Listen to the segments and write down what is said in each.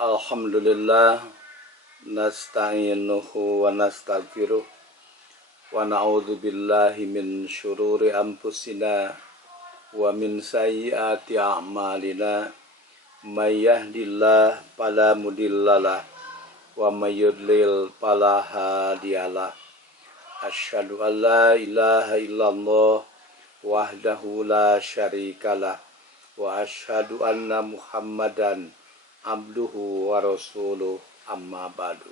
Alhamdulillah, nasta'inuhu wa nastaghfiruh wa na'udzu billahi min syururi anfusina wa min sayyiati a'malina. May yahdihillahu fala mudhillalah wa may yudlil fala hadiyalah. Asyhadu an la ilaha illallah wahdahu la syarikalah wa asyhadu anna Muhammadan abduhu wa rasuluh, amma ba'du.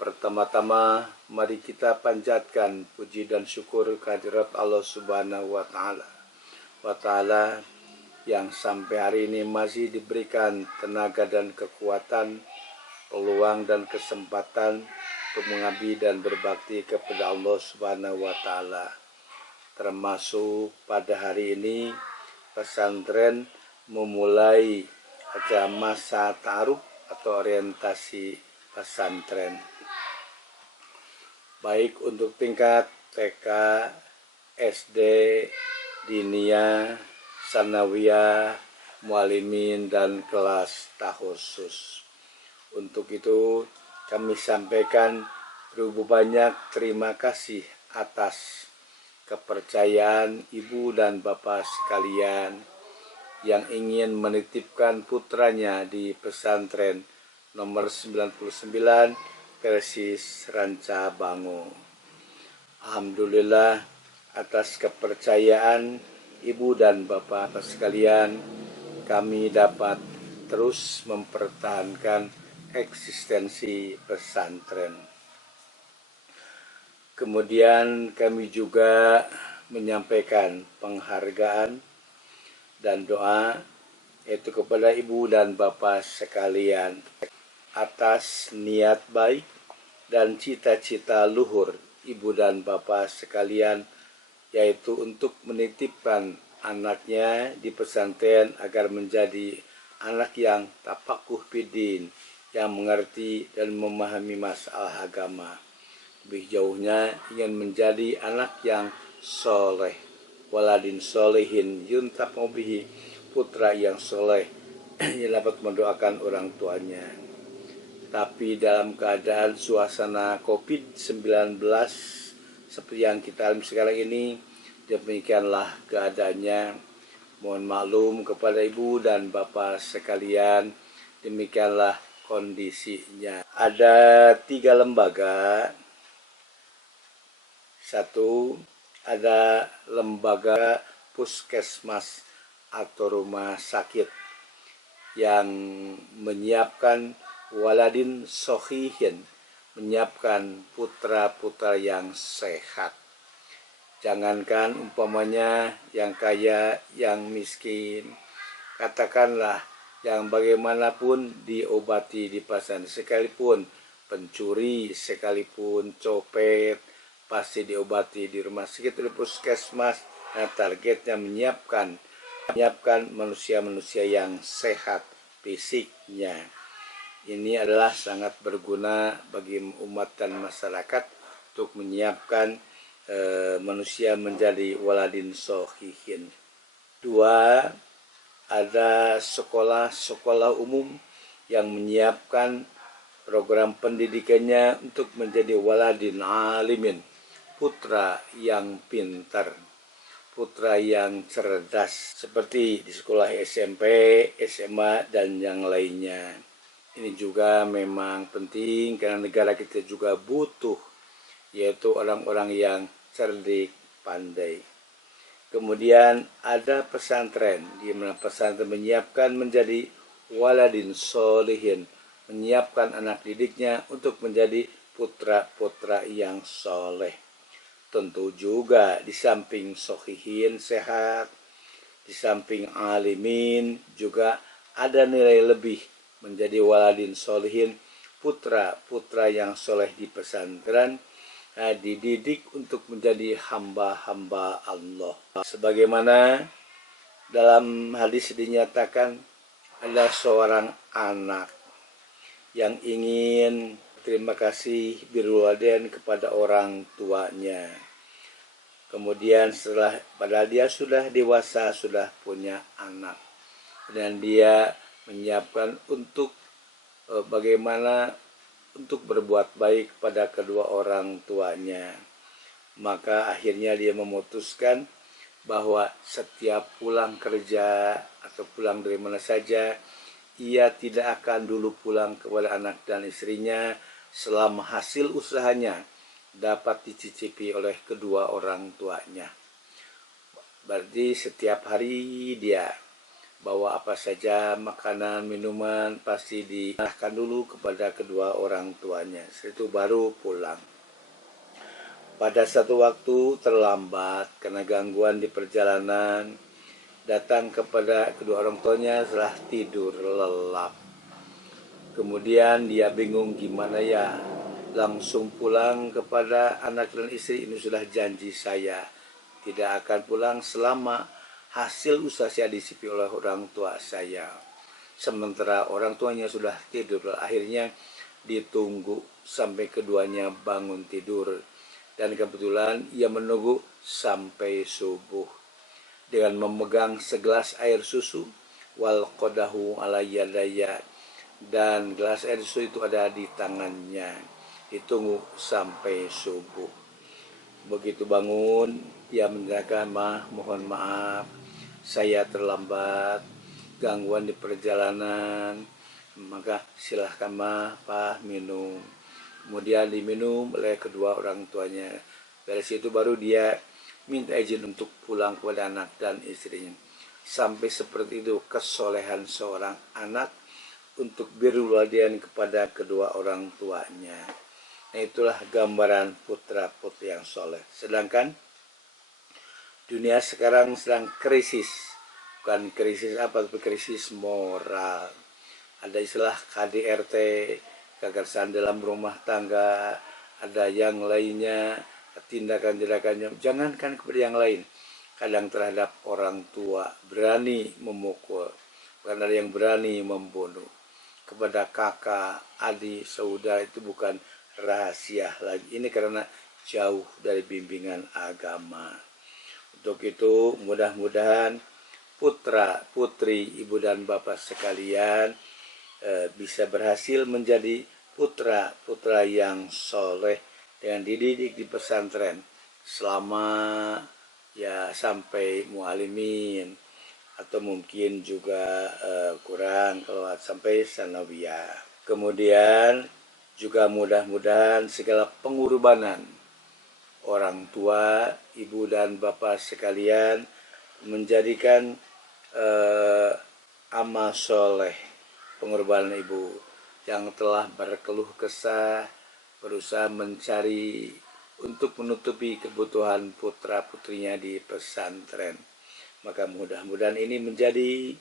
Pertama-tama mari kita panjatkan puji dan syukur kehadirat Allah Subhanahu wa taala yang sampai hari ini masih diberikan tenaga dan kekuatan, peluang dan kesempatan untuk mengabdi dan berbakti kepada Allah Subhanahu wa taala. Termasuk pada hari ini pesantren memulai ada masa ta'aruf atau orientasi pesantren, baik untuk tingkat TK, SD, Diniyah, Sanawiyah, Muallimin, dan kelas takhusus. Untuk itu kami sampaikan berubah banyak terima kasih atas kepercayaan ibu dan bapak sekalian yang ingin menitipkan putranya di pesantren nomor 99 Persis Ranca Bango. Alhamdulillah atas kepercayaan ibu dan bapak sekalian, kami dapat terus mempertahankan eksistensi pesantren. Kemudian kami juga menyampaikan penghargaan dan doa yaitu kepada ibu dan bapak sekalian atas niat baik dan cita-cita luhur ibu dan bapak sekalian, yaitu untuk menitipkan anaknya di pesantren agar menjadi anak yang tafakuh fiddin, yang mengerti dan memahami masalah agama. Lebih jauhnya ingin menjadi anak yang soleh, waladin solehin yuntafa'u bihi, putra yang soleh yang dapat mendoakan orang tuanya. Tapi dalam keadaan suasana COVID-19 seperti yang kita alami sekarang ini, demikianlah keadaannya. Mohon maklum kepada ibu dan bapak sekalian, demikianlah kondisinya. Ada 3 lembaga. Satu, ada lembaga puskesmas atau rumah sakit yang menyiapkan waladin sohihin, menyiapkan putra-putra yang sehat. Jangankan umpamanya yang kaya, yang miskin, katakanlah yang bagaimanapun diobati di pasar, sekalipun pencuri, sekalipun copet, pasti diobati di rumah sakit oleh puskesmas. Nah, targetnya menyiapkan manusia-manusia yang sehat fisiknya. Ini adalah sangat berguna bagi umat dan masyarakat untuk menyiapkan manusia menjadi waladin sohihin. 2, ada sekolah-sekolah umum yang menyiapkan program pendidikannya untuk menjadi waladin alimin, putra yang pintar, putra yang cerdas, seperti di sekolah SMP, SMA, dan yang lainnya. Ini juga memang penting karena negara kita juga butuh, yaitu orang-orang yang cerdik, pandai. Kemudian ada pesantren, di mana pesantren menyiapkan menjadi waladin solihin, menyiapkan anak didiknya untuk menjadi putra-putra yang soleh. Tentu juga di samping sohihin sehat, di samping alimin juga ada nilai lebih menjadi waladin solihin, putra-putra yang soleh di pesantren dididik untuk menjadi hamba-hamba Allah. Sebagaimana dalam hadis dinyatakan, ada seorang anak yang ingin terima kasih birrul walidain kepada orang tuanya. Kemudian padahal dia sudah dewasa, sudah punya anak, dan dia menyiapkan untuk bagaimana untuk berbuat baik pada kedua orang tuanya. Maka akhirnya dia memutuskan bahwa setiap pulang kerja atau pulang dari mana saja, ia tidak akan dulu pulang kepada anak dan istrinya selama hasil usahanya dapat dicicipi oleh kedua orang tuanya. Berarti setiap hari dia bawa apa saja makanan, minuman pasti diarahkan dulu kepada kedua orang tuanya. Setelah itu baru pulang. Pada satu waktu terlambat karena gangguan di perjalanan, datang kepada kedua orang tuanya setelah tidur lelap. Kemudian dia bingung gimana ya, langsung pulang kepada anak dan istri, ini sudah janji saya tidak akan pulang selama hasil usaha saya dicicipi oleh orang tua saya. Sementara orang tuanya sudah tidur. Akhirnya ditunggu sampai keduanya bangun tidur. Dan kebetulan ia menunggu sampai subuh. Dengan memegang segelas air susu, wal qadahu ala yadaya. Dan gelas air susu itu ada di tangannya. Ditunggu sampai subuh. Begitu bangun, ia menyatakan, mohon maaf, saya terlambat, gangguan di perjalanan, maka silahkan Pak minum. Kemudian diminum oleh kedua orang tuanya. Dari situ baru dia minta izin untuk pulang kepada anak dan istrinya. Sampai seperti itu kesolehan seorang anak untuk birrul walidain kepada kedua orang tuanya. Nah, itulah gambaran putra-putri yang soleh. Sedangkan dunia sekarang sedang krisis. Bukan krisis apa, tapi krisis moral. Ada istilah KDRT, kekerasan dalam rumah tangga, ada yang lainnya, tindakan-tindakannya, jangankan kepada yang lain. Kadang terhadap orang tua, berani memukul, bahkan ada yang berani membunuh. Kepada kakak, adik, saudara itu bukan rahasia lagi. Ini karena jauh dari bimbingan agama. Untuk itu mudah-mudahan putra, putri, ibu dan bapak sekalian bisa berhasil menjadi putra-putra yang soleh dengan dididik di pesantren selama ya sampai mualimin, atau mungkin juga kurang kalau sampai sanawiyah. Kemudian juga mudah-mudahan segala pengorbanan orang tua, ibu dan bapak sekalian menjadikan amal soleh pengorbanan ibu yang telah berkeluh kesah, berusaha mencari untuk menutupi kebutuhan putra-putrinya di pesantren. Maka mudah-mudahan ini menjadi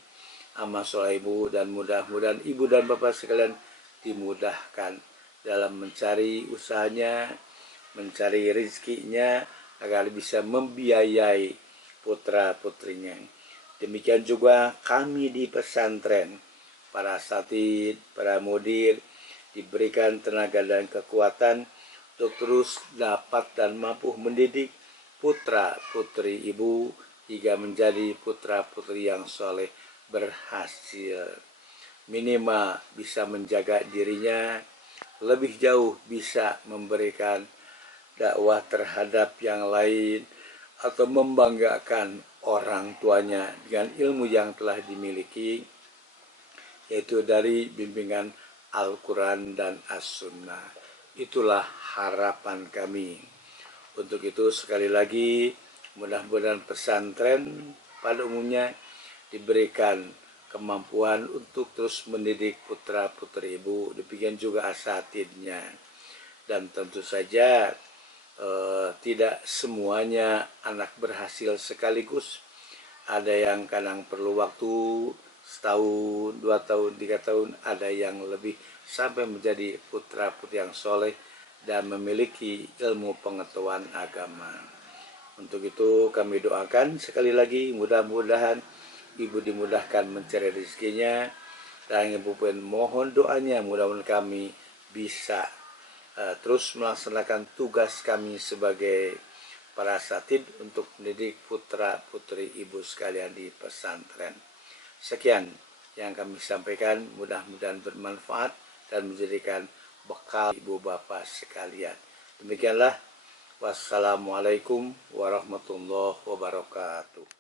amal soleh ibu, dan mudah-mudahan ibu dan bapak sekalian dimudahkan dalam mencari usahanya, mencari rezekinya agar bisa membiayai putra-putrinya. Demikian juga kami di pesantren, para asatid, para mudir, diberikan tenaga dan kekuatan untuk terus dapat dan mampu mendidik putra-putri ibu hingga menjadi putra-putri yang soleh berhasil. Minimal bisa menjaga dirinya, lebih jauh bisa memberikan dakwah terhadap yang lain, atau membanggakan orang tuanya dengan ilmu yang telah dimiliki, yaitu dari bimbingan Al-Quran dan As-Sunnah. Itulah harapan kami. Untuk itu sekali lagi mudah-mudahan pesantren pada umumnya diberikan kemampuan untuk terus mendidik putra-putri ibu, demikian juga asatidnya. Dan tentu saja tidak semuanya anak berhasil sekaligus. Ada yang kadang perlu waktu setahun, 2 tahun, 3 tahun, ada yang lebih sampai menjadi putra-putri yang soleh dan memiliki ilmu pengetahuan agama. Untuk itu kami doakan sekali lagi mudah-mudahan ibu dimudahkan mencari rezekinya, dan ibu pun mohon doanya mudah-mudahan kami bisa terus melaksanakan tugas kami sebagai para asatid untuk mendidik putra-putri ibu sekalian di pesantren. Sekian yang kami sampaikan mudah-mudahan bermanfaat dan menjadikan bekal ibu bapak sekalian. Demikianlah, wassalamualaikum warahmatullahi wabarakatuh.